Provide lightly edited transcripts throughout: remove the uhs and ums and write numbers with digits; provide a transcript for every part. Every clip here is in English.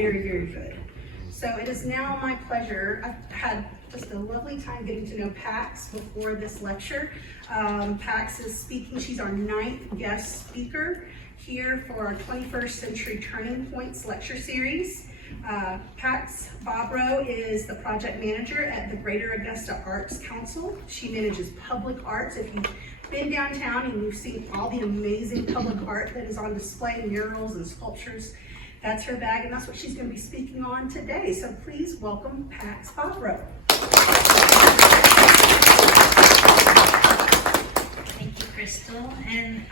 very, very good. So it is now my pleasure. I've had just a lovely time getting to know Pax before this lecture. Pax is speaking. She's our 9th guest speaker here for our 21st Century Turning Points lecture series. Pax Bobrow is the project manager at the Greater Augusta Arts Council. She manages public arts. If you've been downtown and you've seen all the amazing public art that is on display, murals and sculptures, that's her bag, and that's what she's going to be speaking on today. So please welcome Pax Bobrow. Thank you, Crystal, and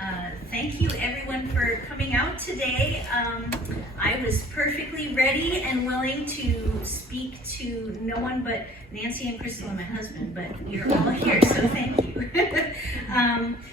thank you everyone for coming out today. I was perfectly ready and willing to speak to no one but Nancy and Crystal and my husband, but you're all here, so thank you.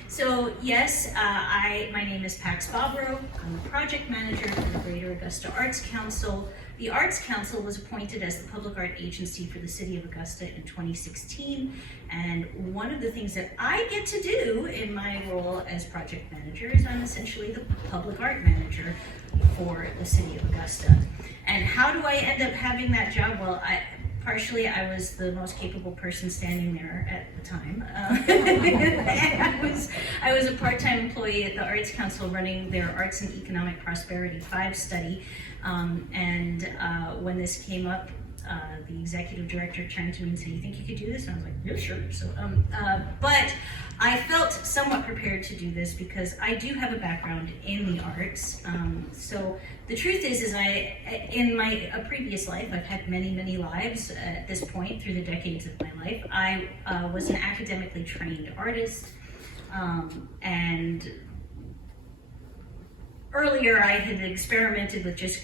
So yes, my name is Pax Bobrow. I'm the project manager for the Greater Augusta Arts Council. The Arts Council was appointed as the public art agency for the city of Augusta in 2016, and one of the things that I get to do in my role as project manager is I'm essentially the public art manager for the city of Augusta. And how do I end up having that job? Well, partially, I was the most capable person standing there at the time. I was a part-time employee at the Arts Council running their Arts and Economic Prosperity 5 study. When this came up, the executive director turned to me and said, "You think you could do this?" And I was like, "Yeah, sure." So, but I felt somewhat prepared to do this because I do have a background in the arts. So the truth is in my previous life, I've had many lives at this point through the decades of my life. I was an academically trained artist, and earlier I had experimented with just,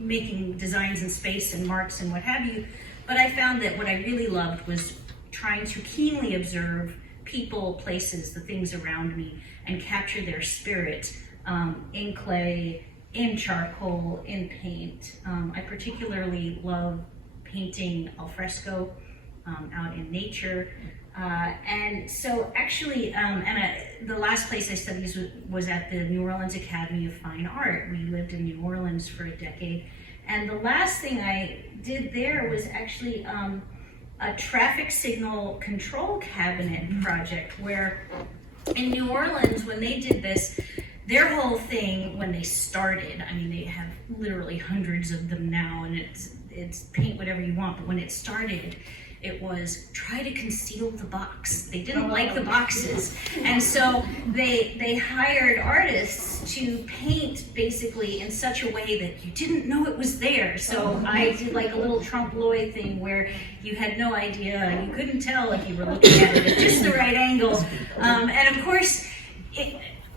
making designs in space and marks and what have you, but I found that what I really loved was trying to keenly observe people, places, the things around me, and capture their spirit in clay, in charcoal, in paint. I particularly love painting al fresco out in nature. And so actually, the last place I studied was at the New Orleans Academy of Fine Art. We lived in New Orleans for a decade. And the last thing I did there was actually a traffic signal control cabinet project, where in New Orleans, when they did this, their whole thing when they started, I mean, they have literally hundreds of them now, and it's paint whatever you want, but when it started, it was try to conceal the box. They didn't like the boxes. And so they hired artists to paint basically in such a way that you didn't know it was there. So I did like a little trompe l'oeil thing where you had no idea, you couldn't tell if you were looking at it at just the right angle. And of course,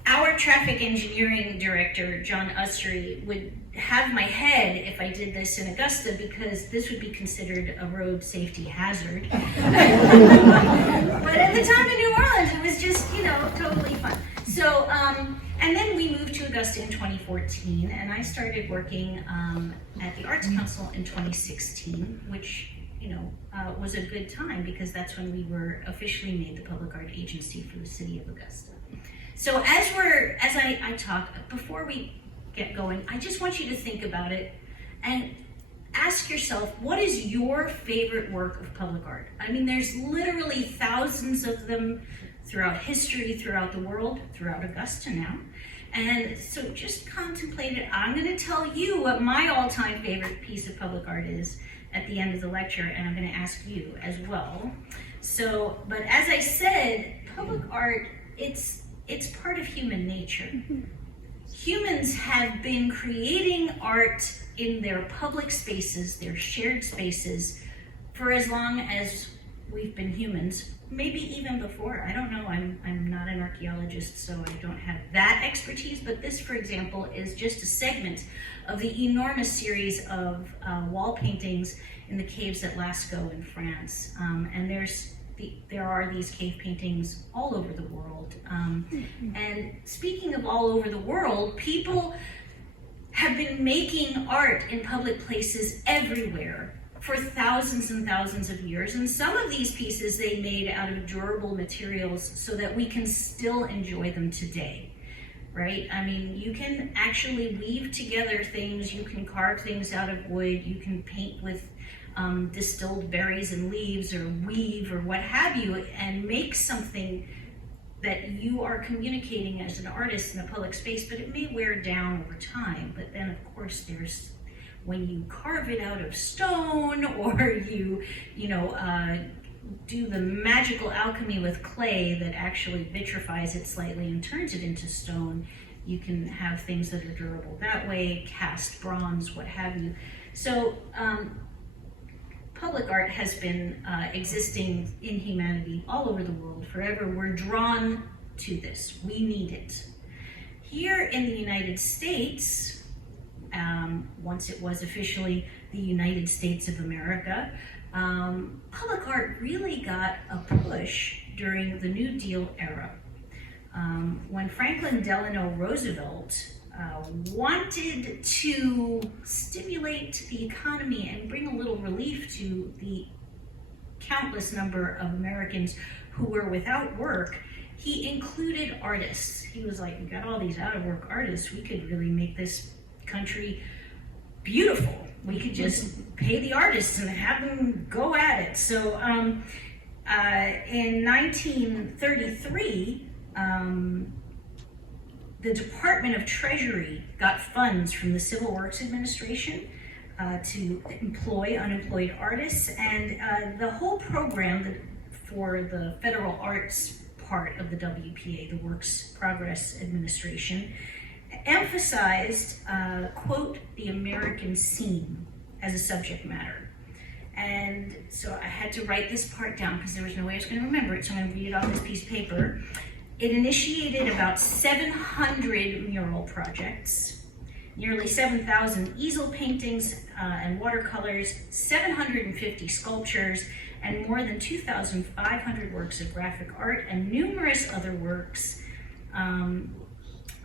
our traffic engineering director, John Ussery, would have my head if I did this in Augusta, because this would be considered a road safety hazard. But at the time in New Orleans, it was just, totally fun. So, and then we moved to Augusta in 2014, and I started working at the Arts Council in 2016, which, was a good time because that's when we were officially made the public art agency for the city of Augusta. So as I talk, before we get going, I just want you to think about it and ask yourself, what is your favorite work of public art? I mean, there's literally thousands of them throughout history, throughout the world, throughout Augusta now. And so just contemplate it. I'm going to tell you what my all-time favorite piece of public art is at the end of the lecture, and I'm going to ask you as well. So, but as I said, public art, it's part of human nature. Humans have been creating art in their public spaces, their shared spaces, for as long as we've been humans, maybe even before. I don't know, I'm not an archaeologist, so I don't have that expertise, but this, for example, is just a segment of the enormous series of wall paintings in the caves at Lascaux in France. And there are these cave paintings all over the world. And speaking of all over the world, people have been making art in public places everywhere for thousands and thousands of years. And some of these pieces they made out of durable materials so that we can still enjoy them today. right? I mean, you can actually weave together things, you can carve things out of wood, you can paint with distilled berries and leaves, or weave, or what have you, and make something that you are communicating as an artist in a public space, but it may wear down over time. But then of course there's, when you carve it out of stone, or you do the magical alchemy with clay that actually vitrifies it slightly and turns it into stone, you can have things that are durable that way, cast bronze, what have you. So public art has been existing in humanity all over the world forever. We're drawn to this. We need it. Here in the United States, once it was officially the United States of America, public art really got a push during the New Deal era. When Franklin Delano Roosevelt wanted to stimulate the economy and bring a little relief to the countless number of Americans who were without work, he included artists. He was like, we got all these out-of-work artists, we could really make this country beautiful. We could just pay the artists and have them go at it. So in 1933, the Department of Treasury got funds from the Civil Works Administration to employ unemployed artists, and the whole program for the federal arts part of the WPA, the Works Progress Administration, emphasized, quote, the American scene as a subject matter. And so I had to write this part down because there was no way I was going to remember it, so I'm going to read it off this piece of paper. It initiated about 700 mural projects, nearly 7,000 easel paintings and watercolors, 750 sculptures, and more than 2,500 works of graphic art, and numerous other works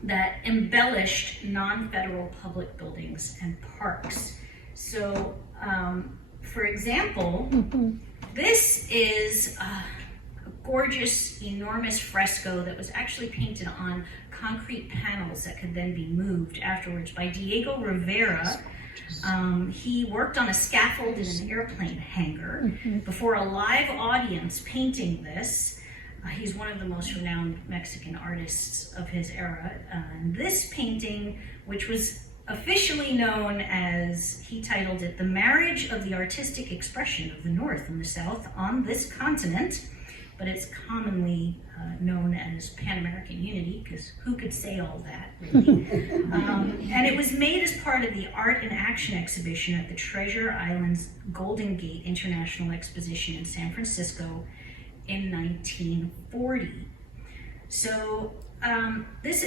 that embellished non-federal public buildings and parks. So, for example, this is a gorgeous, enormous fresco that was actually painted on concrete panels that could then be moved afterwards by Diego Rivera. He worked on a scaffold in an airplane hangar before a live audience painting this. He's one of the most renowned Mexican artists of his era. And this painting, which was officially known as, he titled it, The Marriage of the Artistic Expression of the North and the South on this Continent, but it's commonly known as Pan-American Unity, because who could say all that, really? And it was made as part of the Art in Action exhibition at the Treasure Island's Golden Gate International Exposition in San Francisco in 1940. So this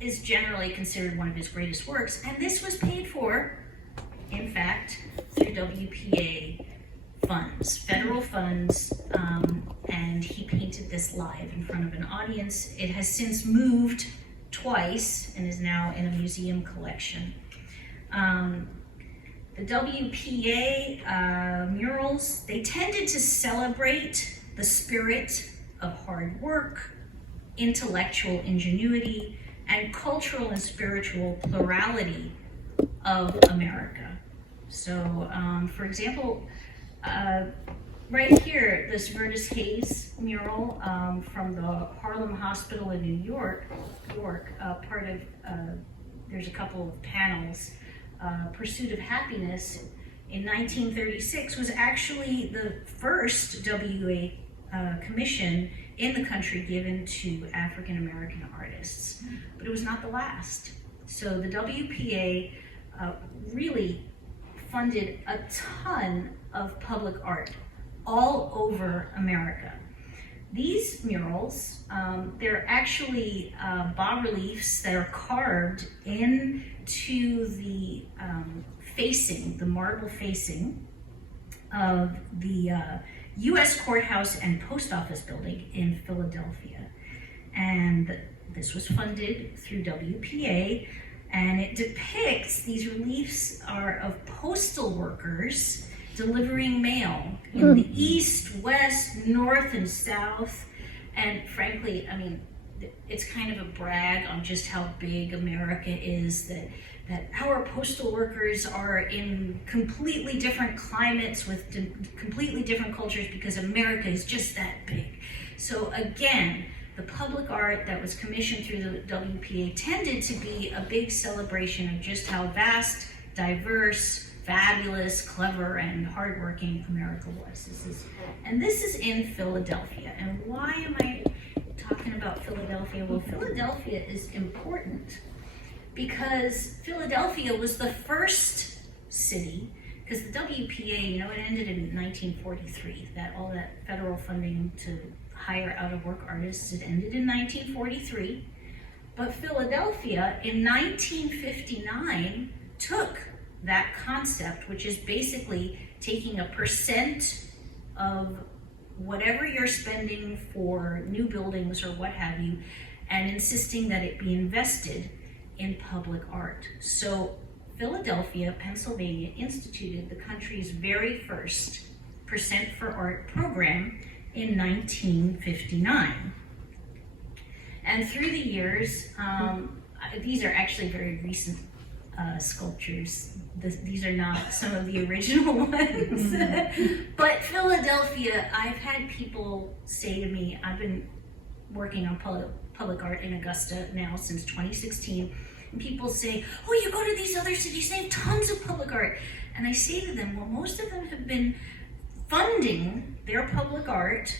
is generally considered one of his greatest works, and this was paid for, in fact, through WPA funds, federal funds, and he painted this live in front of an audience. It has since moved twice and is now in a museum collection. The WPA murals, they tended to celebrate the spirit of hard work, intellectual ingenuity, and cultural and spiritual plurality of America. So, for example, right here, this Vertus Hayes mural from the Harlem Hospital in New York, part of, there's a couple of panels. Pursuit of Happiness in 1936 was actually the first WA commission in the country given to African American artists, but it was not the last. So the WPA really funded a ton of public art all over America. These murals, they're actually bas-reliefs that are carved into the facing, the marble facing of the U.S. Courthouse and Post Office building in Philadelphia. And this was funded through WPA, and it depicts, these reliefs are of postal workers delivering mail in the east, west, north, and south. And frankly, I mean, it's kind of a brag on just how big America is, that our postal workers are in completely different climates with completely different cultures because America is just that big. So again, the public art that was commissioned through the WPA tended to be a big celebration of just how vast, diverse, fabulous, clever, and hardworking America was. This is in Philadelphia. And why am I talking about Philadelphia? Well, Philadelphia is important because Philadelphia was the first city, because the WPA, it ended in 1943, that all that federal funding to hire out-of-work artists, it ended in 1943. But Philadelphia in 1959 took that concept, which is basically taking a percent of whatever you're spending for new buildings or what have you, and insisting that it be invested in public art. So Philadelphia, Pennsylvania instituted the country's very first Percent for Art program in 1959. And through the years, these are actually very recent sculptures. These are not some of the original ones. But Philadelphia, I've had people say to me, I've been working on public art in Augusta now since 2016, and people say, oh, you go to these other cities, they have tons of public art. And I say to them, well, most of them have been funding their public art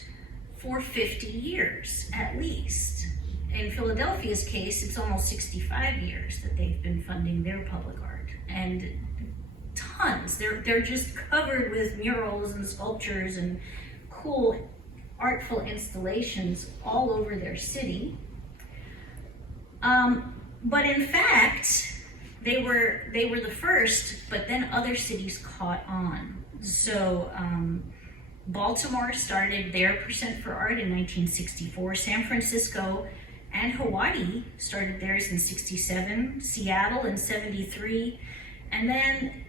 for 50 years at least. In Philadelphia's case, it's almost 65 years that they've been funding their public art, and tons. They're just covered with murals and sculptures and cool, artful installations all over their city. But in fact, they were the first, but then other cities caught on. So Baltimore started their Percent for Art in 1964. San Francisco and Hawaii started theirs in 67, Seattle in 73, and then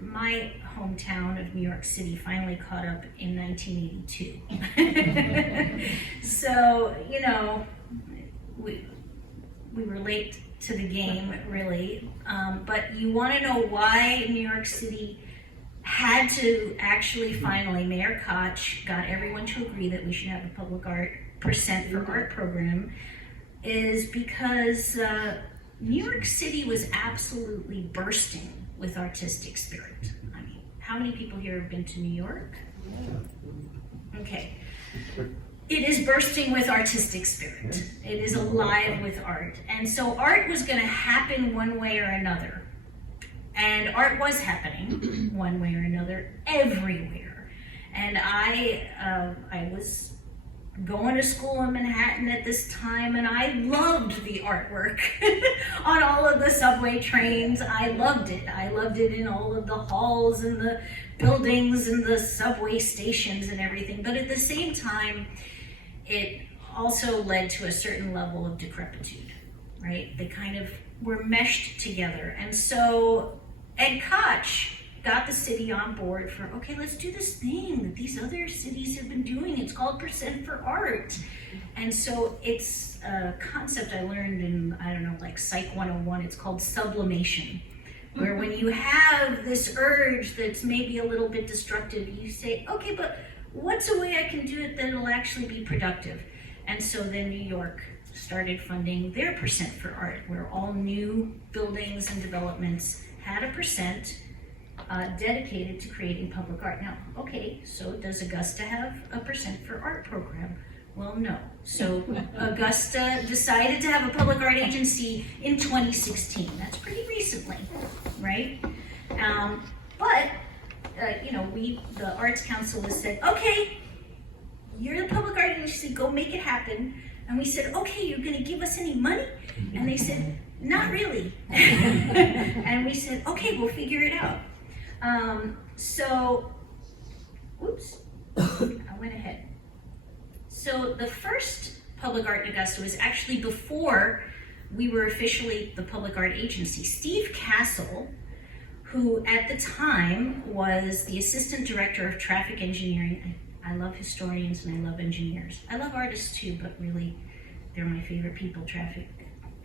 my hometown of New York City finally caught up in 1982. So, we were late to the game, really, but you want to know why New York City had to actually finally, Mayor Koch got everyone to agree that we should have a public art Percent for Art program, is because New York City was absolutely bursting with artistic spirit. I mean, how many people here have been to New York? Okay. It is bursting with artistic spirit. It is alive with art. And so art was going to happen one way or another. And art was happening one way or another everywhere. And I was going to school in Manhattan at this time, and I loved the artwork on all of the subway trains. I loved it. I loved it in all of the halls and the buildings and the subway stations and everything. But at the same time, it also led to a certain level of decrepitude, right? They kind of were meshed together. And so Ed Koch got the city on board for, okay, let's do this thing that these other cities have been doing. It's called Percent for Art. And so it's a concept I learned in, like Psych 101, it's called sublimation, where when you have this urge that's maybe a little bit destructive, you say, okay, but what's a way I can do it that'll actually be productive? And so then New York started funding their Percent for Art, where all new buildings and developments had a percent dedicated to creating public art. Now, okay, so does Augusta have a Percent for Art program? Well, no. So Augusta decided to have a public art agency in 2016. That's pretty recently, right? But the Arts Council has said, okay, you're the public art agency, go make it happen. And we said, okay, you're gonna give us any money? And they said, not really. And we said, okay, we'll figure it out. Whoops, I went ahead. So the first public art in Augusta was actually before we were officially the public art agency. Steve Castle, who at the time was the assistant director of traffic engineering. I love historians and I love engineers. I love artists too, but really They're my favorite people, traffic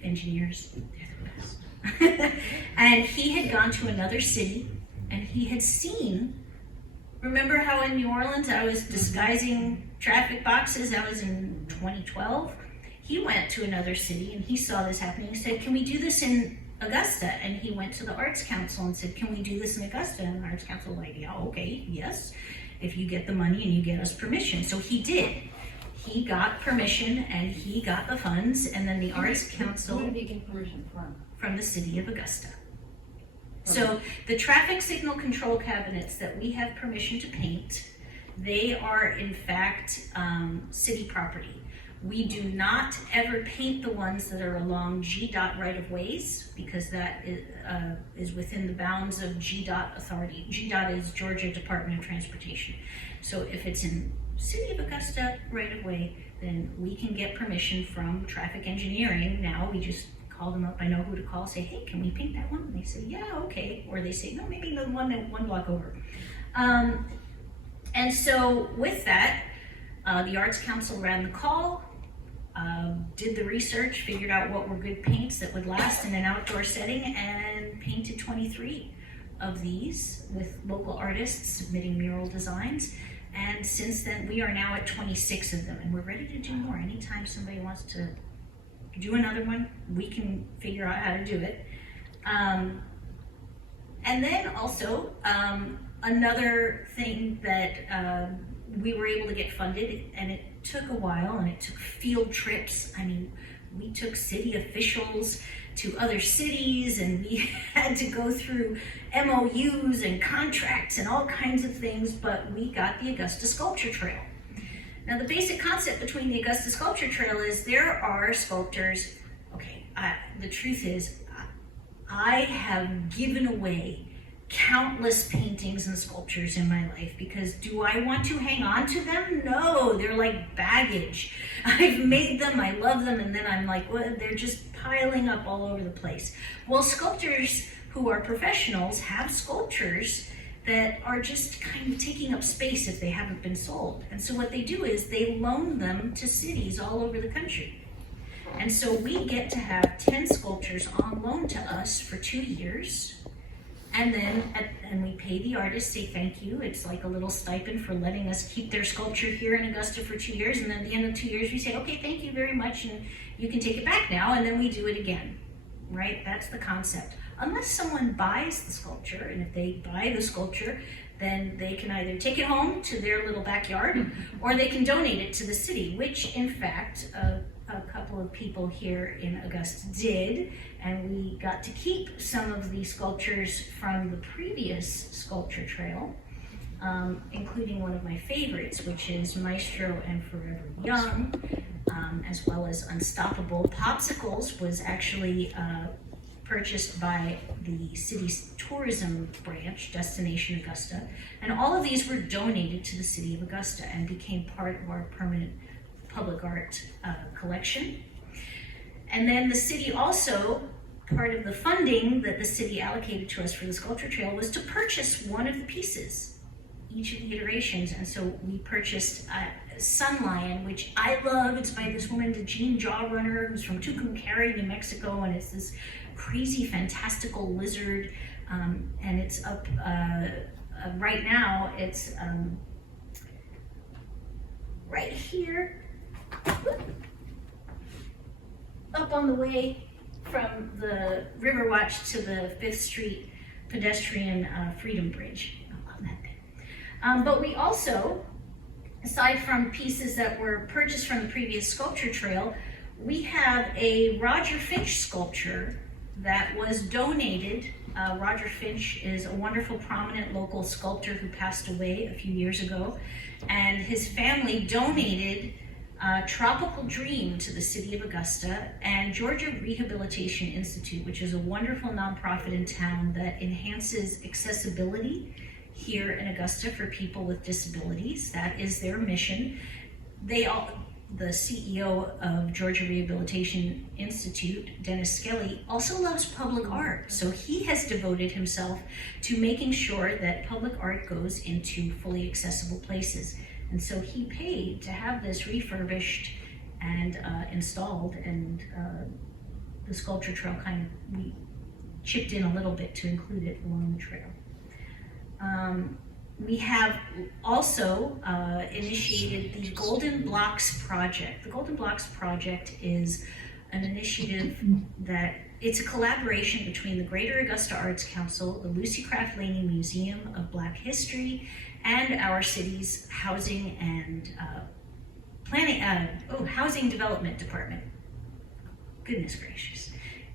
engineers. They're the best. And he had gone to another city and he had seen, remember how in New Orleans I was disguising traffic boxes? That was in 2012. He went to another city and he saw this happening. He said, can we do this in Augusta? And he went to the Arts Council and said, can we do this in Augusta? And the Arts Council was like, yeah, okay, yes, if you get the money and you get us permission. So he did. He got permission and he got the funds, and then the Arts Council. Who did he get permission from? From the city of Augusta. So the traffic signal control cabinets that we have permission to paint, they are in fact city property. We do not ever paint the ones that are along GDOT right-of-ways because that is within the bounds of GDOT authority. GDOT is Georgia Department of Transportation. So if it's in City of Augusta right-of-way, then we can get permission from traffic engineering. Now we just call them up. I know who to call, say, hey, can we paint that one? And they say, yeah, okay. Or they say, no, maybe the one block over. And so with that, the Arts Council ran the call, did the research, figured out what were good paints that would last in an outdoor setting, and painted 23 of these with local artists submitting mural designs. And since then, we are now at 26 of them, and we're ready to do more. Anytime somebody wants to do another one, we can figure out how to do it. And then also, another thing that we were able to get funded, and it took a while, and it took field trips. I mean, we took city officials to other cities, and we had to go through MOUs and contracts and all kinds of things, but we got the Augusta Sculpture Trail. Now, the basic concept between the Augusta Sculpture Trail is there are sculptors. Okay, the truth is, I have given away countless paintings and sculptures in my life because do I want to hang on to them? No, they're like baggage. I've made them, I love them, and then I'm like, well, they're just piling up all over the place. Well, sculptors who are professionals have sculptures that are just kind of taking up space if they haven't been sold. And so what they do is they loan them to cities all over the country. And so we get to have 10 sculptures on loan to us for 2 years. And then, and we pay the artist, say thank you. It's like a little stipend for letting us keep their sculpture here in Augusta for 2 years. And then at the end of 2 years, we say, okay, thank you very much, and you can take it back now. And then we do it again, right? That's the concept. Unless someone buys the sculpture, and if they buy the sculpture, then they can either take it home to their little backyard, or they can donate it to the city, which in fact, a couple of people here in Augusta did, and we got to keep some of the sculptures from the previous sculpture trail, including one of my favorites, which is Maestro and Forever Young, as well as Unstoppable. Popsicles was actually purchased by the city's tourism branch, Destination Augusta, and all of these were donated to the city of Augusta and became part of our permanent public art collection. And then the city also, part of the funding that the city allocated to us for the sculpture trail was to purchase one of the pieces, each of the iterations. And so we purchased Sun Lion, which I love. It's by this woman, Jean Jawrunner, who's from Tucumcari, New Mexico, and it's this crazy, fantastical lizard. And it's up, right now, it's right here, up on the way from the Riverwatch to the 5th Street pedestrian Freedom Bridge. I love that thing. But we also, aside from pieces that were purchased from the previous sculpture trail, we have a Roger Finch sculpture that was donated. Roger Finch is a wonderful, prominent local sculptor who passed away a few years ago, and his family donated Tropical Dream to the city of Augusta and Georgia Rehabilitation Institute, which is a wonderful nonprofit in town that enhances accessibility here in Augusta for people with disabilities. That is their mission. The CEO of Georgia Rehabilitation Institute, Dennis Skelly, also loves public art. So he has devoted himself to making sure that public art goes into fully accessible places. And so he paid to have this refurbished and installed, and the sculpture trail we chipped in a little bit to include it along the trail. We have also initiated the Golden Blocks Project. The Golden Blocks Project is an initiative that it's a collaboration between the Greater Augusta Arts Council, the Lucy Craft Laney Museum of Black History, and our city's housing and housing development department. Goodness gracious.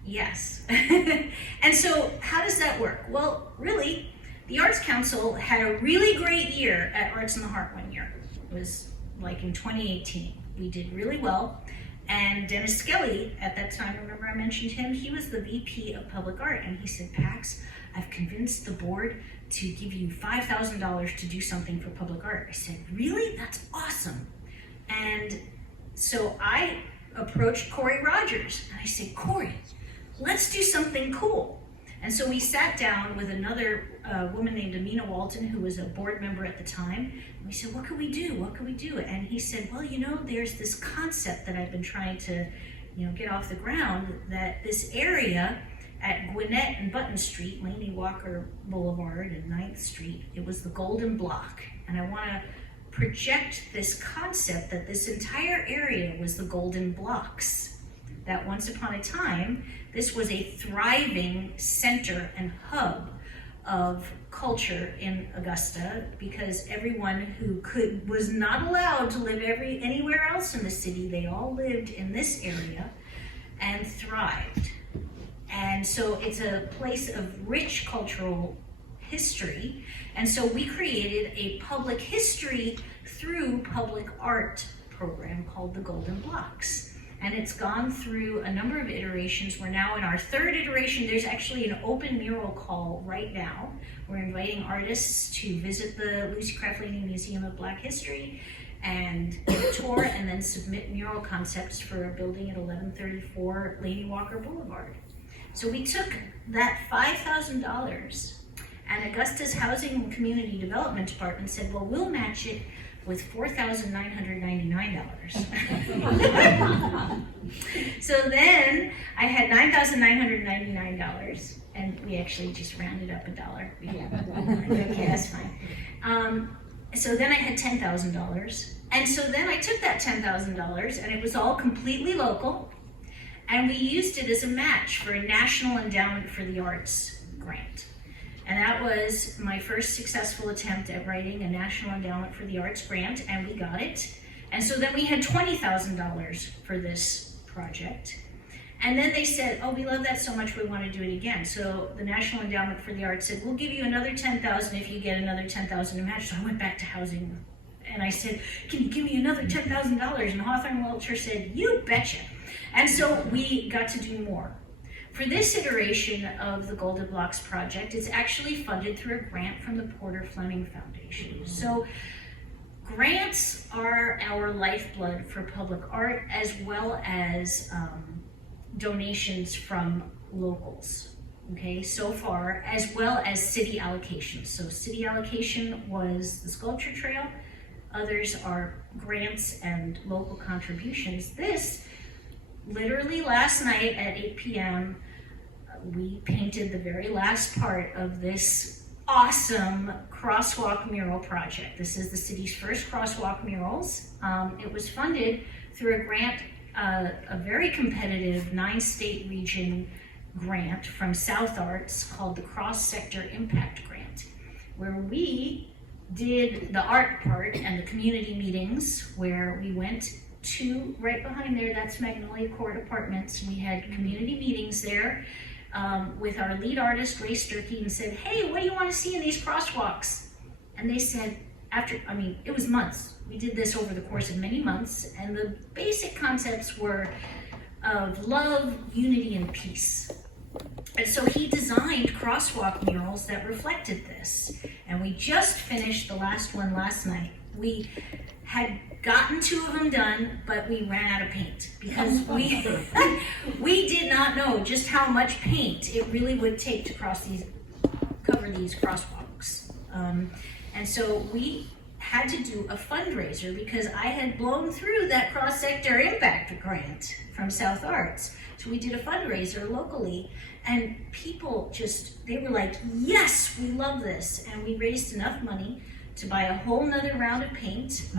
Yes. And so how does that work? Well, really, the Arts Council had a really great year at Arts in the Heart one year. It was like in 2018. We did really well. And Dennis Skelly, at that time, remember I mentioned him, he was the VP of Public Art, and he said, Pax, I've convinced the board to give you $5,000 to do something for public art. I said, really? That's awesome. And so I approached Corey Rogers, and I said, Corey, let's do something cool. And so we sat down with another woman named Amina Walton, who was a board member at the time. And we said, what could we do? What could we do? And he said, well, there's this concept that I've been trying to, get off the ground, that this area at Gwinnett and Button Street, Laney Walker Boulevard and 9th Street, it was the Golden Block. And I want to project this concept that this entire area was the Golden Blocks. That once upon a time, this was a thriving center and hub of culture in Augusta, because everyone who was not allowed to live anywhere else in the city, they all lived in this area and thrived. And so it's a place of rich cultural history. And so we created a public history through public art program called the Golden Blocks. And it's gone through a number of iterations. We're now in our third iteration. There's actually an open mural call right now. We're inviting artists to visit the Lucy Craft Laney Museum of Black History and get a tour, and then submit mural concepts for a building at 1134 Laney Walker Boulevard. So we took that $5,000, and Augusta's Housing and Community Development Department said, well, we'll match it with $4,999. So then I had $9,999, and we actually just rounded up $1. Okay, that's fine. So then I had $10,000, and so then I took that $10,000, and it was all completely local, and we used it as a match for a National Endowment for the Arts grant. And that was my first successful attempt at writing a National Endowment for the Arts grant, and we got it. And so then we had $20,000 for this project. And then they said, oh, we love that so much, we want to do it again. So the National Endowment for the Arts said, we'll give you another $10,000 if you get another $10,000 to match. So I went back to housing, and I said, can you give me another $10,000? And Hawthorne Welcher said, you betcha. And so we got to do more. For this iteration of the Golden Blocks Project, it's actually funded through a grant from the Porter Fleming Foundation. So grants are our lifeblood for public art, as well as donations from locals, okay, so far, as well as city allocations. So city allocation was the sculpture trail, others are grants and local contributions. This, literally last night at 8 p.m., we painted the very last part of this awesome crosswalk mural project. This is the city's first crosswalk murals. It was funded through a grant, a very competitive 9-state region grant from South Arts called the Cross Sector Impact Grant, where we did the art part and the community meetings, where we went to, right behind there, that's Magnolia Court Apartments. We had community meetings there with our lead artist, Ray Sturkey, and said, hey, what do you want to see in these crosswalks? And they said, it was months. We did this over the course of many months, and the basic concepts were of love, unity, and peace. And so he designed crosswalk murals that reflected this. And we just finished the last one last night. We had gotten 2 of them done, but we ran out of paint because we did not know just how much paint it really would take to cover these crosswalks. And so we had to do a fundraiser because I had blown through that cross-sector impact grant from South Arts. So we did a fundraiser locally, and people just, they were like, yes, we love this. And we raised enough money to buy a whole nother round of paint.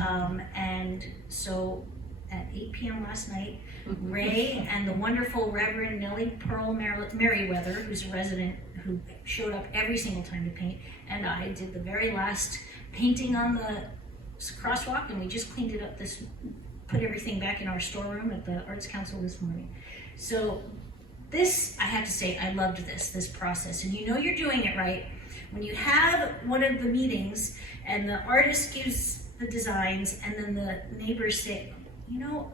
And so at 8 p.m. last night, Ray and the wonderful Reverend Nellie Pearl Merriweather, who's a resident who showed up every single time to paint, and I did the very last painting on the crosswalk, and we just cleaned it up put everything back in our storeroom at the Arts Council this morning. So this, I have to say, I loved this process, and you know you're doing it right when you have one of the meetings and the artist gives the designs and then the neighbors say, you know,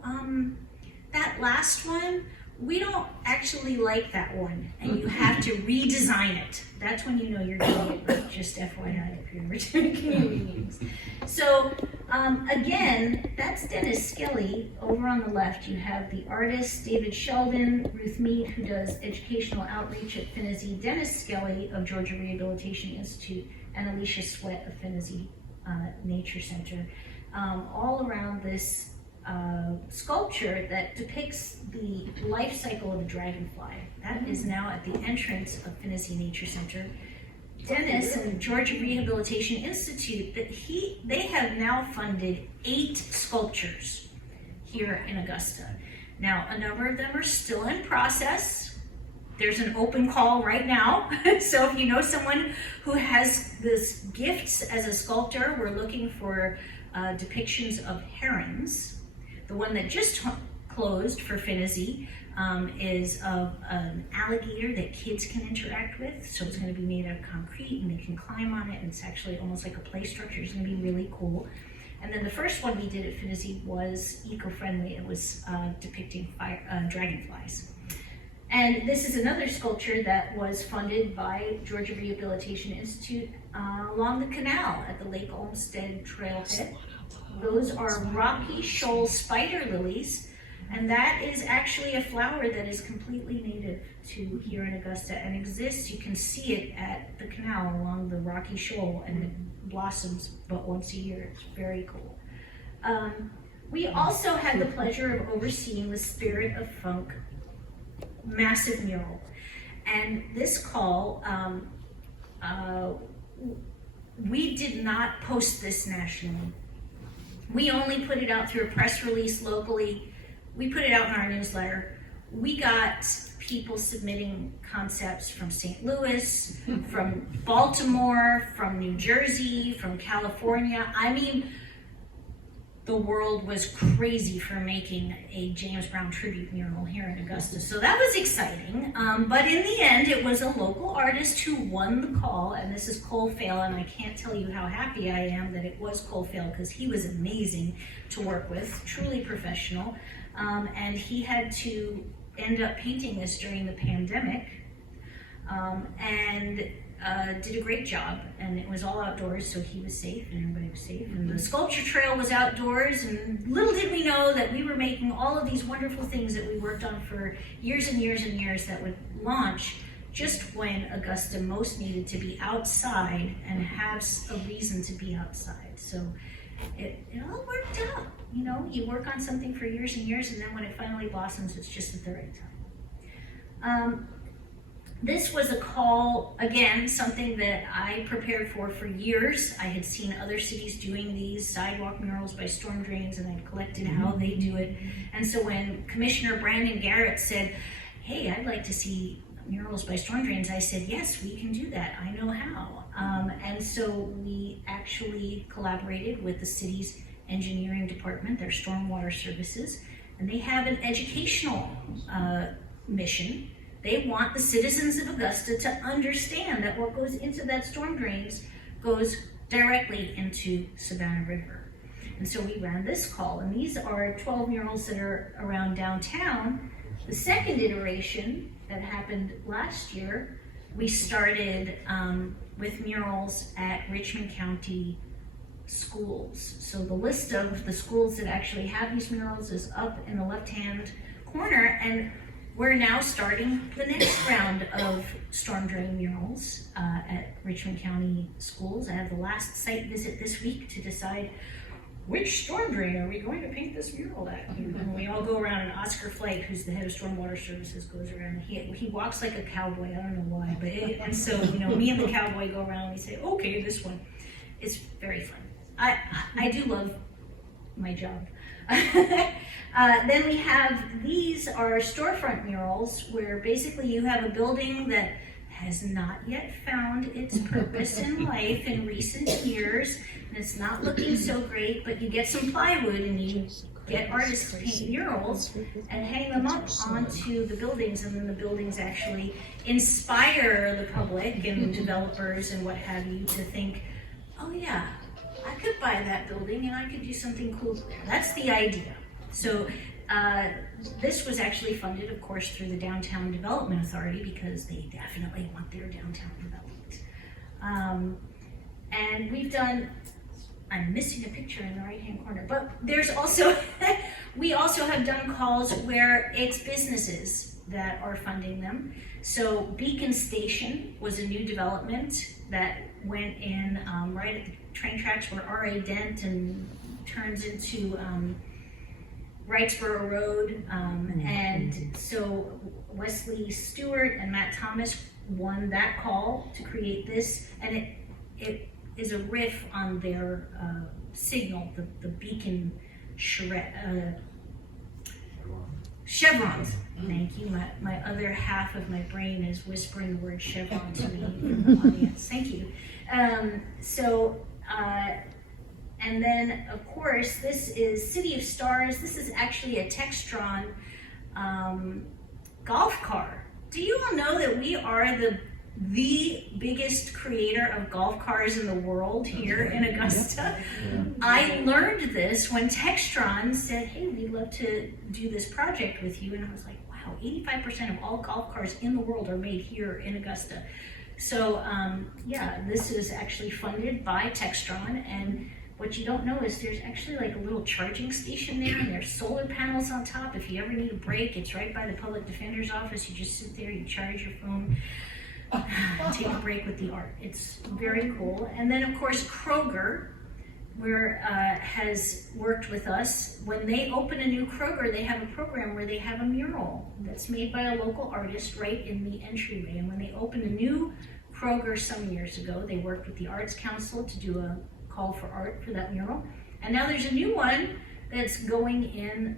that last one, we don't actually like that one, and you have to redesign it. That's when you know you're doing it right, just FYI if you're ever doing community meetings. So again, that's Dennis Skelly. Over on the left, you have the artists, David Sheldon, Ruth Mead, who does educational outreach at Finnissy, Dennis Skelly of Georgia Rehabilitation Institute, and Alicia Sweat of Finnissy Nature Center, all around this sculpture that depicts the life cycle of a dragonfly. That is now at the entrance of Finnissy Nature Center. Dennis and the Georgia Rehabilitation Institute, they have now funded 8 sculptures here in Augusta. Now, a number of them are still in process. There's an open call right now. So if you know someone who has this gifts as a sculptor, we're looking for depictions of herons. The one that just closed for Finnissy is of an alligator that kids can interact with. So it's going to be made out of concrete and they can climb on it. And it's actually almost like a play structure. It's going to be really cool. And then the first one we did at Finnissy was eco-friendly. It was depicting dragonflies. And this is another sculpture that was funded by Georgia Rehabilitation Institute along the canal at the Lake Olmsted trailhead. Those are rocky shoal spider lilies, and that is actually a flower that is completely native to here in Augusta and exists. You can see it at the canal along the rocky shoal, and it blossoms but once a year. It's very cool. We also had the pleasure of overseeing the Spirit of Funk massive mural, and this call, we did not post this nationally. We only put it out through a press release locally. We put it out in our newsletter. We got people submitting concepts from St. Louis, from Baltimore, from New Jersey, from California. I mean, the world was crazy for making a James Brown tribute mural here in Augusta. So that was exciting. But in the end, it was a local artist who won the call, and this is Cole Fail, and I can't tell you how happy I am that it was Cole Fail because he was amazing to work with, truly professional. And he had to end up painting this during the pandemic, and did a great job, and it was all outdoors, so he was safe and everybody was safe, and the sculpture trail was outdoors, and little did we know that we were making all of these wonderful things that we worked on for years and years and years that would launch just when Augusta most needed to be outside and have a reason to be outside. So it all worked out. You know, you work on something for years and years, and then when it finally blossoms, it's just at the right time. This was a call, again, something that I prepared for years. I had seen other cities doing these sidewalk murals by storm drains, and I'd collected how they do it. And so when Commissioner Brandon Garrett said, hey, I'd like to see murals by storm drains, I said, yes, we can do that. I know how. And so we actually collaborated with the city's engineering department, their stormwater services, and they have an educational mission. They want the citizens of Augusta to understand that what goes into that storm drains goes directly into Savannah River. And so we ran this call, and these are 12 murals that are around downtown. The second iteration that happened last year, we started with murals at Richmond County schools. So the list of the schools that actually have these murals is up in the left-hand corner, and we're now starting the next round of storm drain murals at Richmond County Schools. I have the last site visit this week to decide which storm drain are we going to paint this mural at. And we all go around, and Oscar Flake, who's the head of Stormwater Services, goes around. And he walks like a cowboy. I don't know why, but and so me and the cowboy go around and we say, okay, this one. It's very fun. I do love my job. Then we have, these are storefront murals where basically you have a building that has not yet found its purpose in life in recent years, and it's not looking so great, but you get some plywood and you get artists to paint murals and hang them up onto the buildings, and then the buildings actually inspire the public and developers and what have you to think, oh yeah, I could buy that building and I could do something cool there. That's the idea. So this was actually funded, of course, through the Downtown Development Authority, because they definitely want their downtown development. And we've done, I'm missing a picture in the right-hand corner, but there's also, we also have done calls where it's businesses that are funding them. So Beacon Station was a new development that went in right at the train tracks where R.A. Dent and turns into Wrightsboro Road, and so Wesley Stewart and Matt Thomas won that call to create this, and it is a riff on their signal, the beacon chevrons. Thank you. My other half of my brain is whispering the word chevron to me in the audience. Thank you. And then, of course, this is City of Stars. This is actually a Textron golf car. Do you all know that we are the biggest creator of golf cars in the world here in Augusta? I learned this when Textron said, hey, we'd love to do this project with you. And I was like, wow, 85% of all golf cars in the world are made here in Augusta. So yeah, this is actually funded by Textron, and what you don't know is there's actually like a little charging station there, and there's solar panels on top. If you ever need a break, it's right by the public defender's office. You just sit there, you charge your phone, take a break with the art. It's very cool. And then of course Kroger, has worked with us. When they open a new Kroger, they have a program where they have a mural that's made by a local artist right in the entryway. And when they opened a new Kroger some years ago, they worked with the Arts Council to do a call for art for that mural. And now there's a new one that's going in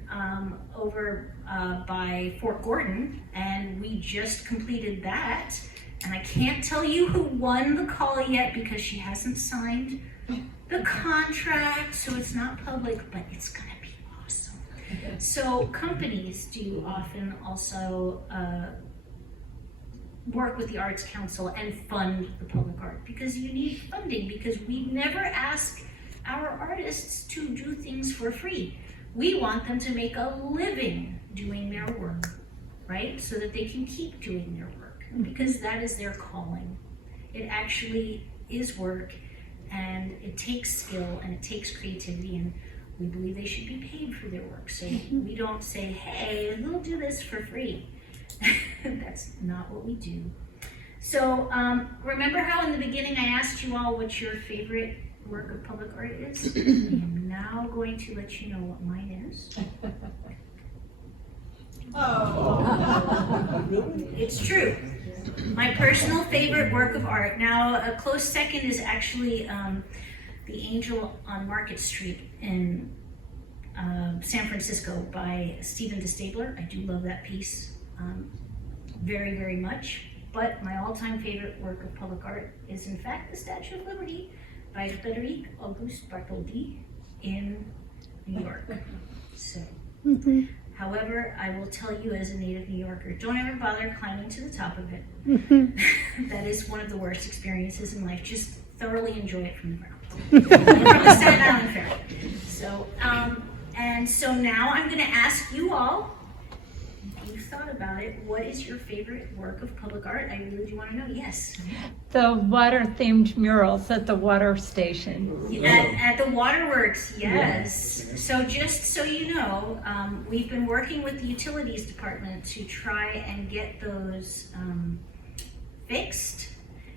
over by Fort Gordon, and we just completed that. And I can't tell you who won the call yet because she hasn't signed the contract, so it's not public, but it's gonna be awesome. So companies do often also work with the Arts Council and fund the public art, because you need funding, because we never ask our artists to do things for free. We want them to make a living doing their work, right? So that they can keep doing their work, because that is their calling. It actually is work, and it takes skill, and it takes creativity, and we believe they should be paid for their work. So we don't say, hey, we'll do this for free. That's not what we do. So remember how in the beginning I asked you all what your favorite work of public art is? I am now going to let you know what mine is. It's true. My personal favorite work of art. Now, a close second is actually The Angel on Market Street in San Francisco by Stephen DeStabler. I do love that piece very, very much. But my all-time favorite work of public art is, in fact, the Statue of Liberty by Frédéric Auguste Bartholdi in New York. So, however, I will tell you as a native New Yorker, don't ever bother climbing to the top of it. That is one of the worst experiences in life. Just thoroughly enjoy it from the ground. From the Staten Island Ferry. So, and so now I'm going to ask you all you thought about it. What is your favorite work of public art? I really do want to know. Yes. The water-themed murals at the water station. At the waterworks, yes. So just so you know, we've been working with the utilities department to try and get those fixed.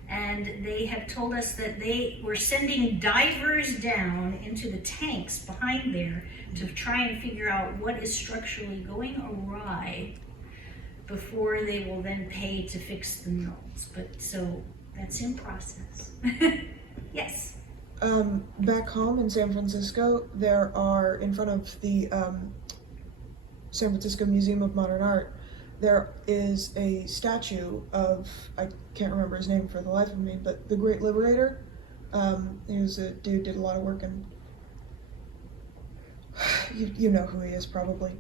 And they have told us that they were sending divers down into the tanks behind there to try and figure out what is structurally going awry before they will then pay to fix the murals. But so that's in process. Yes. Back home in San Francisco, there are, in front of the San Francisco Museum of Modern Art, there is a statue of, I can't remember his name for the life of me, but the Great Liberator. He was a dude, did a lot of work in, you know who he is probably.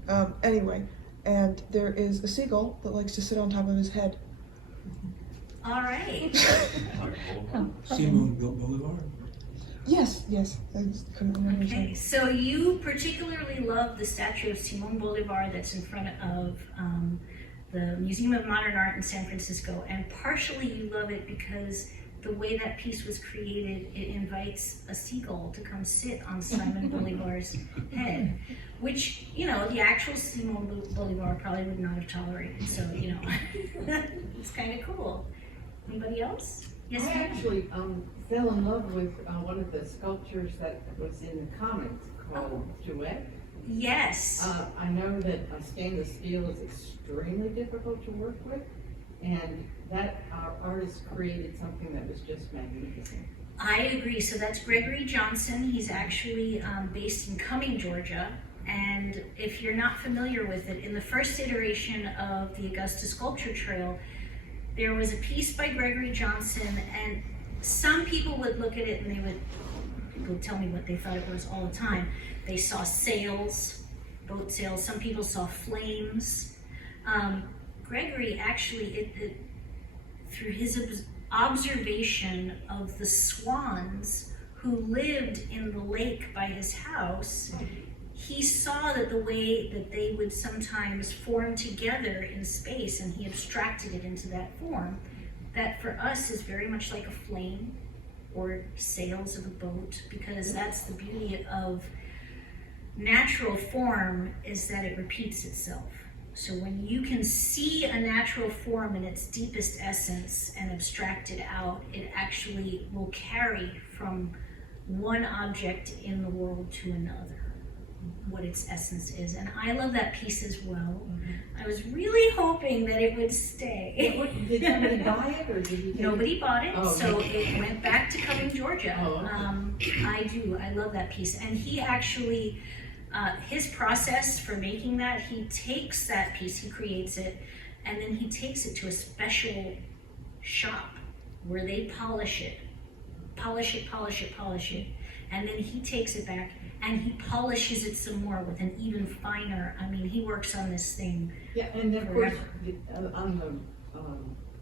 Anyway, and there is a seagull that likes to sit on top of his head. All right. Simon Bolivar. Yes, I just couldn't remember his Okay, name. so you particularly love the statue of Simon Bolivar that's in front of the Museum of Modern Art in San Francisco, and partially you love it because the way that piece was created, it invites a seagull to come sit on Simon Bolivar's head, which, you know, the actual Simon Bolivar probably would not have tolerated, so, you know, it's kind of cool. Anybody else? Yes, I ma'am? actually fell in love with one of the sculptures that was in the comics called Duet. Yes. I know that stainless steel is extremely difficult to work with, and that artist created something that was just magnificent. I agree. So that's Gregory Johnson. He's actually based in Cumming, Georgia. And if you're not familiar with it, in the first iteration of the Augusta Sculpture Trail, there was a piece by Gregory Johnson, and some people would look at it and they would tell me what they thought it was all the time. They saw sails, boat sails. Some people saw flames. Gregory actually, through his observation of the swans who lived in the lake by his house, he saw that the way that they would sometimes form together in space, and he abstracted it into that form, that for us is very much like a flame or sails of a boat, because that's the beauty of natural form, is that it repeats itself. So when you can see a natural form in its deepest essence and abstract it out, it actually will carry from one object in the world to another, what its essence is. And I love that piece as well. Mm-hmm. I was really hoping that it would stay. Did somebody buy it, or did you take Nobody bought it, Oh, so okay. it went back to Cumming, Georgia. Oh, okay. I love that piece. And he actually, his process for making that, he takes that piece, he creates it, and then he takes it to a special shop where they polish it, and then he takes it back and he polishes it some more with an even finer, I mean, he works on this thing. Yeah, and then of course, on the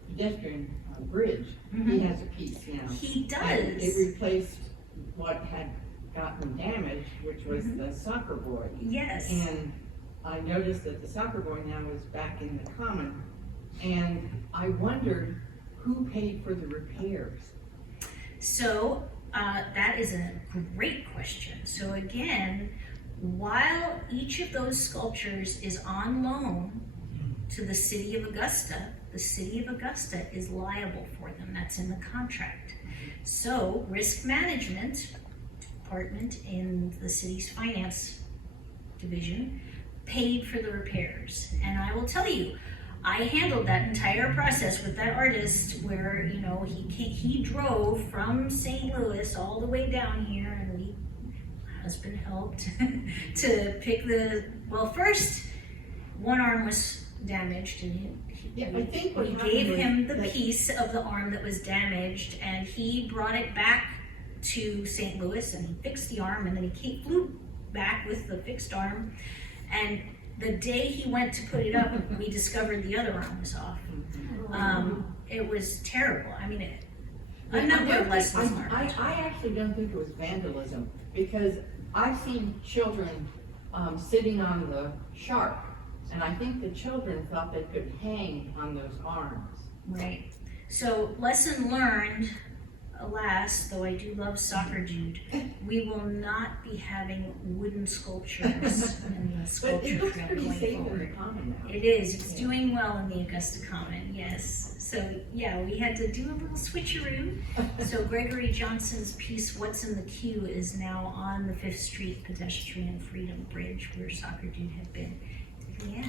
pedestrian bridge, he has a piece now. He And does. it replaced what had gotten damaged, which was the soccer board. Yes. And I noticed that the soccer board now is back in the common, and I wondered who paid for the repairs. So that is a great question. So again, while each of those sculptures is on loan to the city of Augusta, the city of Augusta is liable for them. That's in the contract. So risk management department in the city's finance division paid for the repairs. And I will tell you, I handled that entire process with that artist where, you know, he drove from St. Louis all the way down here, and my husband helped to pick well, first, one arm was damaged, and Yeah, I think what we happened gave was him the that- piece of the arm that was damaged, and he brought it back to St. Louis, and he fixed the arm, and then he flew back with the fixed arm, and the day he went to put it up, we discovered the other arm was off. It was terrible. I mean, a number of lessons learned. I actually don't think it was vandalism, because I've seen children sitting on the shark And I think the children thought they could hang on those arms. Right. So lesson learned, alas, though I do love soccer, Jude, we will not be having wooden sculptures in the But sculpture it looks trail pretty going safe in the forward. common now. It is. It's doing well in the Augusta Common, yes. So yeah, we had to do a little switcheroo. So Gregory Johnson's piece, What's in the Queue, is now on the 5th Street pedestrian Freedom Bridge where Soccer Dude had been. Yeah.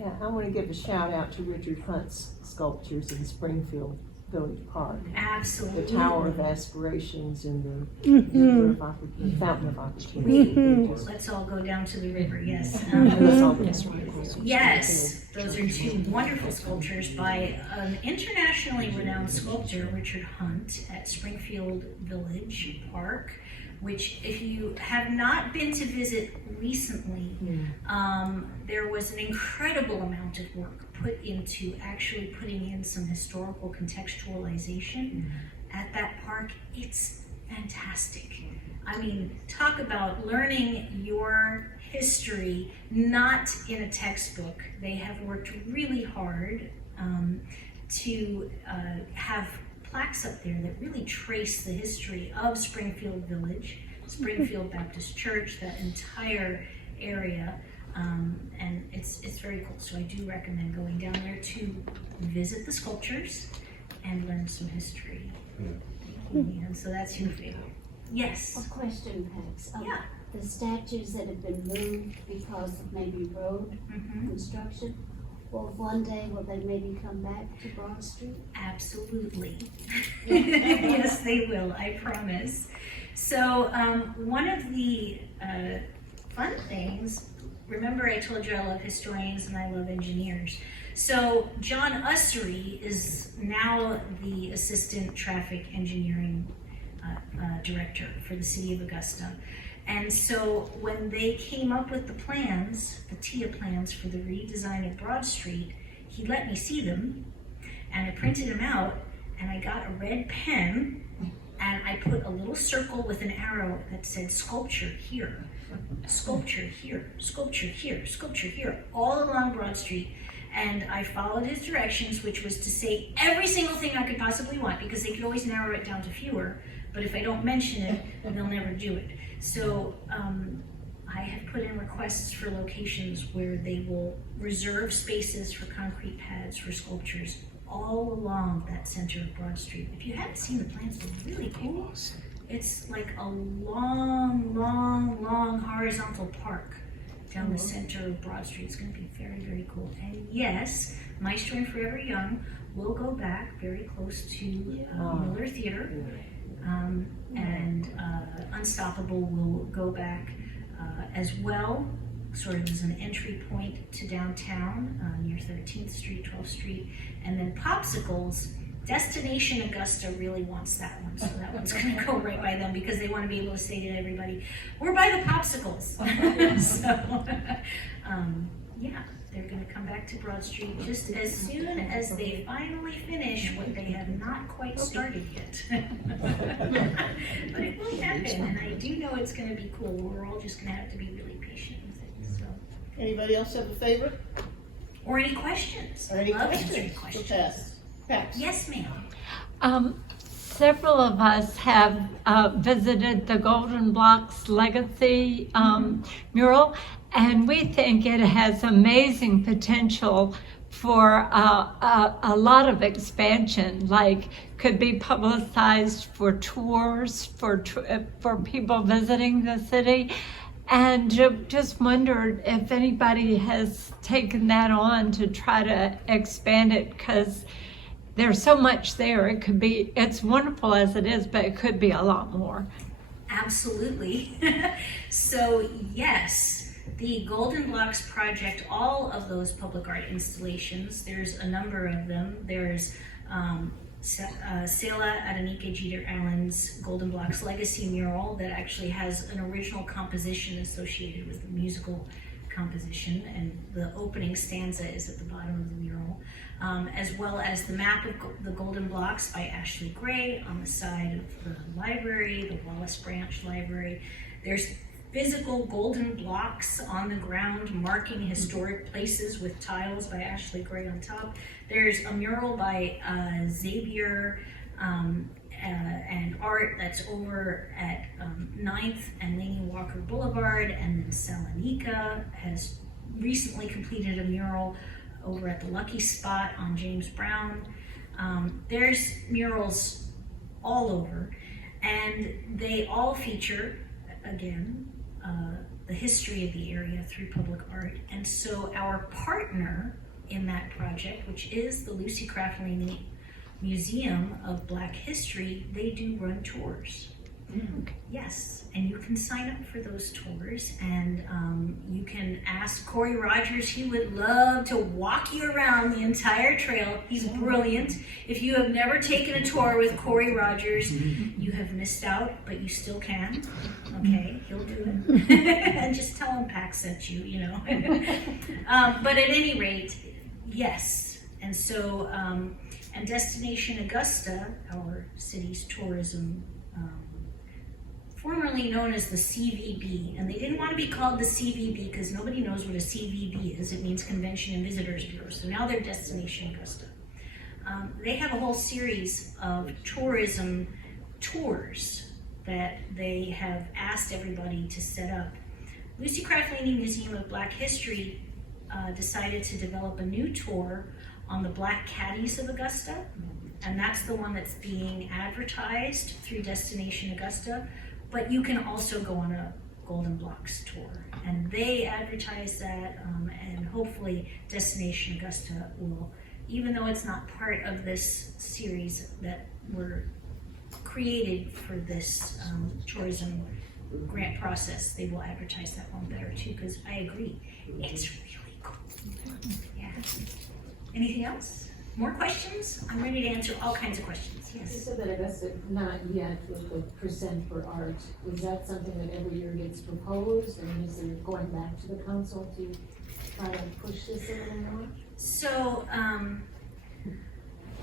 Yeah, I want to give a shout out to Richard Hunt's sculptures in Springfield Village Park. Absolutely. The Tower of Aspirations and the River of the Fountain of Opportunity. Let's all go down to the river, yes. Yes, those are two wonderful sculptures by an internationally renowned sculptor, Richard Hunt, at Springfield Village Park, which if you have not been to visit recently, there was an incredible amount of work put into actually putting in some historical contextualization at that park. It's fantastic. I mean, talk about learning your history, not in a textbook. They have worked really hard to have plaques up there that really trace the history of Springfield Village, Springfield Baptist Church, that entire area, and it's very cool. So I do recommend going down there to visit the sculptures and learn some history. And so that's your favorite. Yes. A question, Pax. Yeah. The statues that have been moved because of maybe road construction, well, one day will they maybe come back to Broad Street? Absolutely. Yes, they will, I promise. So one of the fun things, remember I told you I love historians and I love engineers. So John Ussery is now the Assistant Traffic Engineering Director for the City of Augusta. And so when they came up with the plans, the TIA plans for the redesign of Broad Street, he let me see them, and I printed them out, and I got a red pen, and I put a little circle with an arrow that said sculpture here, sculpture here, sculpture here, sculpture here, all along Broad Street. And I followed his directions, which was to say every single thing I could possibly want, because they could always narrow it down to fewer, but if I don't mention it, they'll never do it. So I have put in requests for locations where they will reserve spaces for concrete pads for sculptures all along that center of Broad Street. If you haven't seen the plans, they're really cool. It's like a long, long, long horizontal park down the center of Broad Street. It's going to be very, very cool. And yes, Maestro and Forever Young will go back very close to Miller Theater. And Unstoppable will go back as well, sort of as an entry point to downtown near 13th Street, 12th Street. And then Popsicles, Destination Augusta really wants that one, so that one's going to go right by them because they want to be able to say to everybody, we're by the Popsicles. So, yeah, they're going to come back to Broad Street just as soon as they finally finish what they have not quite started yet. But it will happen, and I do know it's going to be cool. We're all just going to have to be really patient with it. So. Anybody else have a favorite? Or any questions? Or any Love questions? answering For questions. Pax? Yes, ma'am. Several of us have visited the Golden Blocks Legacy mural, and we think it has amazing potential for a lot of expansion, like could be publicized for tours, for people visiting the city. And just wondered if anybody has taken that on to try to expand it, because there's so much there. It's wonderful as it is, but it could be a lot more. Absolutely. So yes, the Golden Blocks project, all of those public art installations, there's a number of them. There's Sela Adenike Jeter Allen's Golden Blocks Legacy mural that actually has an original composition associated with the musical composition, and the opening stanza is at the bottom of the mural, as well as the map of the Golden Blocks by Ashley Gray on the side of the library, the Wallace Branch Library. There's physical golden blocks on the ground marking historic places with tiles by Ashley Gray on top. There's a mural by Xavier and art that's over at 9th and Laney Walker Boulevard, and then Salonika has recently completed a mural over at the Lucky Spot on James Brown. There's murals all over, and they all feature, again, the history of the area through public art. And so our partner in that project, which is the Lucy Craft Laney Museum of Black History, they do run tours. Yes, and you can sign up for those tours, and you can ask Corey Rogers. He would love to walk you around the entire trail. He's brilliant. If you have never taken a tour with Corey Rogers, you have missed out, but you still can. Okay, he'll do it. And just tell him Pax sent you, you know. But at any rate, yes. And so, and Destination Augusta, our city's tourism, formerly known as the CVB, and they didn't want to be called the CVB because nobody knows what a CVB is. It means Convention and Visitors Bureau. So now they're Destination Augusta. They have a whole series of tourism tours that they have asked everybody to set up. Lucy Craft Laney Museum of Black History decided to develop a new tour on the Black Caddies of Augusta, and that's the one that's being advertised through Destination Augusta. But you can also go on a Golden Blocks tour, and they advertise that, and hopefully Destination Augusta will, even though it's not part of this series that were created for this tourism grant process, they will advertise that one better too, because I agree, it's really cool. Yeah. Anything else? More questions? I'm ready to answer all kinds of questions. You Yes. said that Augusta not yet with the percent for art. Was that something that every year gets proposed? I mean, is there going back to the council to try to push this a little more? So,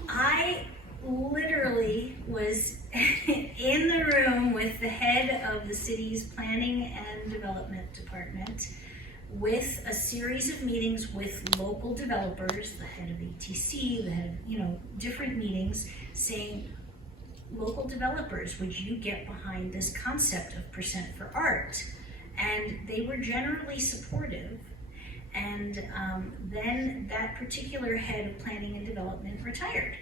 I literally was in the room with the head of the city's planning and development department with a series of meetings with local developers, the head of ATC, the head of, different meetings, saying, local developers, would you get behind this concept of percent for art? And they were generally supportive. And then that particular head of planning and development retired.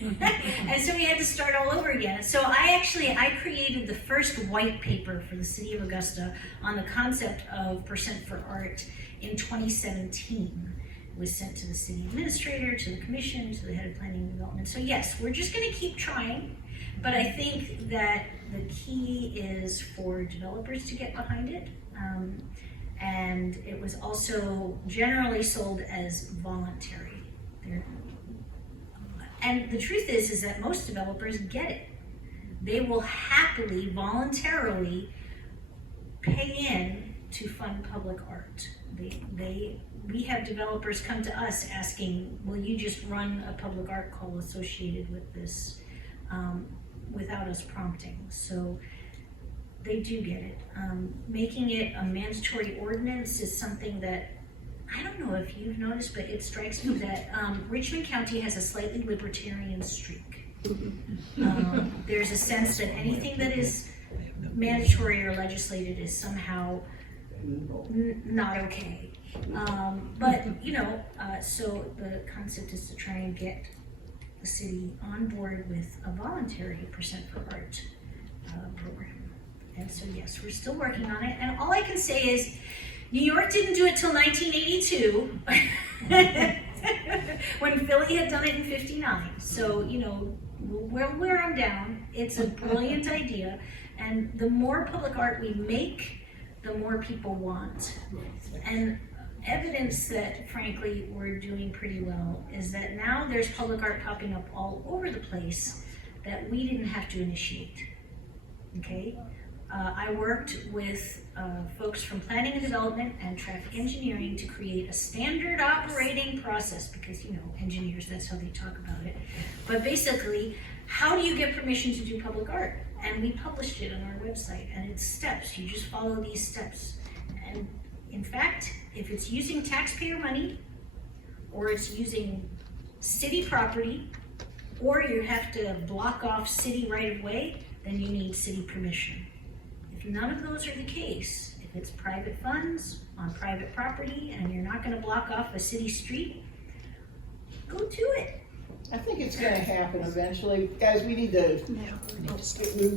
And so we had to start all over again. So I created the first white paper for the city of Augusta on the concept of percent for art in 2017. It was sent to the city administrator, to the commission, to the head of planning and development. So yes, we're just gonna keep trying, but I think that the key is for developers to get behind it. And it was also generally sold as voluntary. And the truth is that most developers get it. They will happily, voluntarily pay in to fund public art. We have developers come to us asking, will you just run a public art call associated with this without us prompting? So they do get it. Making it a mandatory ordinance is something that, I don't know if you've noticed, but it strikes me that Richmond County has a slightly libertarian streak. There's a sense that anything that is mandatory or legislated is somehow not okay. But, so the concept is to try and get the city on board with a voluntary percent for art program. And so yes, we're still working on it. And all I can say is, New York didn't do it till 1982, when Philly had done it in 59. So, we'll wear them down. It's a brilliant idea. And the more public art we make, the more people want. And evidence that, frankly, we're doing pretty well is that now there's public art popping up all over the place that we didn't have to initiate. Okay? I worked with folks from planning and development and traffic engineering to create a standard operating process because, engineers, that's how they talk about it. But basically, how do you get permission to do public art? And we published it on our website, and it's steps. You just follow these steps. And in fact, if it's using taxpayer money, or it's using city property, or you have to block off city right of way, then you need city permission. If none of those are the case, if it's private funds on private property and you're not gonna block off a city street, go to it. I think it's gonna happen eventually. Guys, we need to,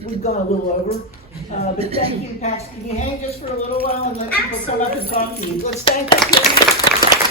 we've gone a little over. But thank you, Pat. Can you hang just for a little while and let people come up and talk to you? Let's thank the community.